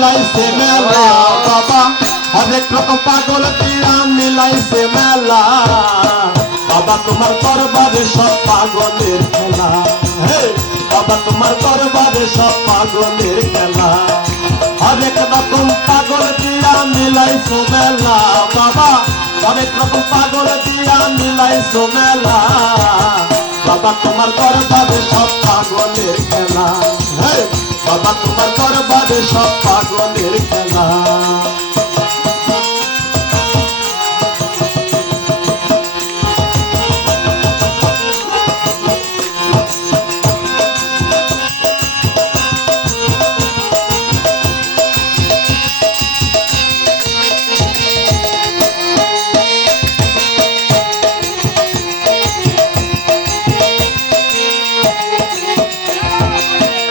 মিলাইছে মেলা, বাবা। হরেক রকম পাগল দিয়া মিলাইছে মেলা। বাবা, তোমার দরবারে সব পাগলের খেলা। হে বাবা, তোমার দরবারে সব পাগলের খেলা। হরেক রকম পাগল দিয়া মিলাইছো মেলা, বাবা। হরেক রকম পাগল দিয়া মিলাইছো মেলা। বাবা, তোমার দরবারে সব পাগলের খেলা। হে সব পাগলের খেলা।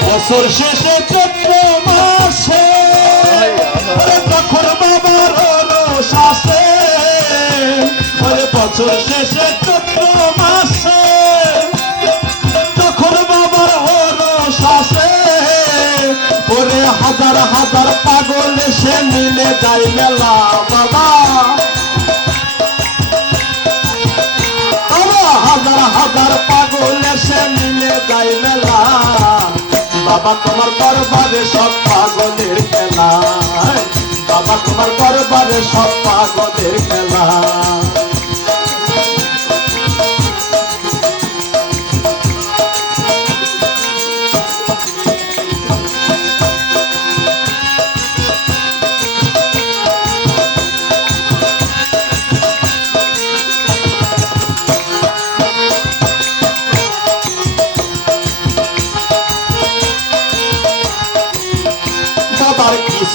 বছর শেষে চৈত্র মাসে। তখন বাবার ওরে বছর শেষে চৈত্র মাসে। তখন বাবার হলো শ্বাসে ওরে হাজার হাজার পাগল সে মিলে যায় মেলা বাবা হাজার হাজার পাগল এসে মিলে যায় মেলা। বাবা তোমার দরবারে সব পাগলের খেলা। বাবা তোমার দরবারে সব পাগলের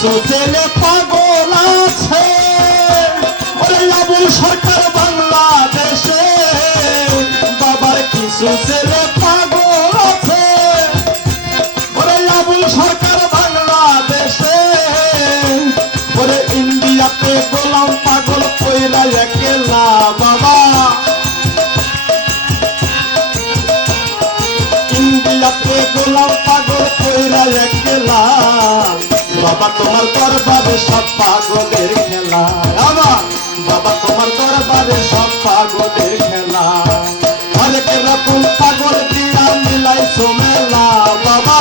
কিছু জেলে পাগল আছে। আবুল সরকার বাংলাদেশে, বাবার কিছু জেলে পাগল আছে। ওরে আবুল সরকার বাংলাদেশে, ওরে ইন্ডিয়াতে গোলাম পাগল কইরা একেলা বাবা। ইন্ডিয়াতে গোলাম পাগল কইরা একলা বাবা, তোমার দরবারে সব পাগলের খেলা। আবার বাবা, তোমার দরবারে সব পাগলের খেলা। হরেক রকম পাগল দিয়া মিলাই সোমেলা বাবা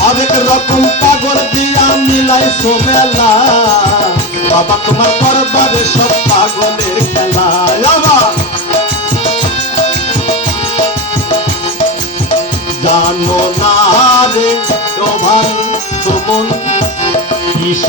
হরেক রকম পাগল দিয়া মিলাই সোমেলা বাবা, তোমার দরবারে সব পাগলের খেলা। জানো না রে তোমার সুমন্ত্রী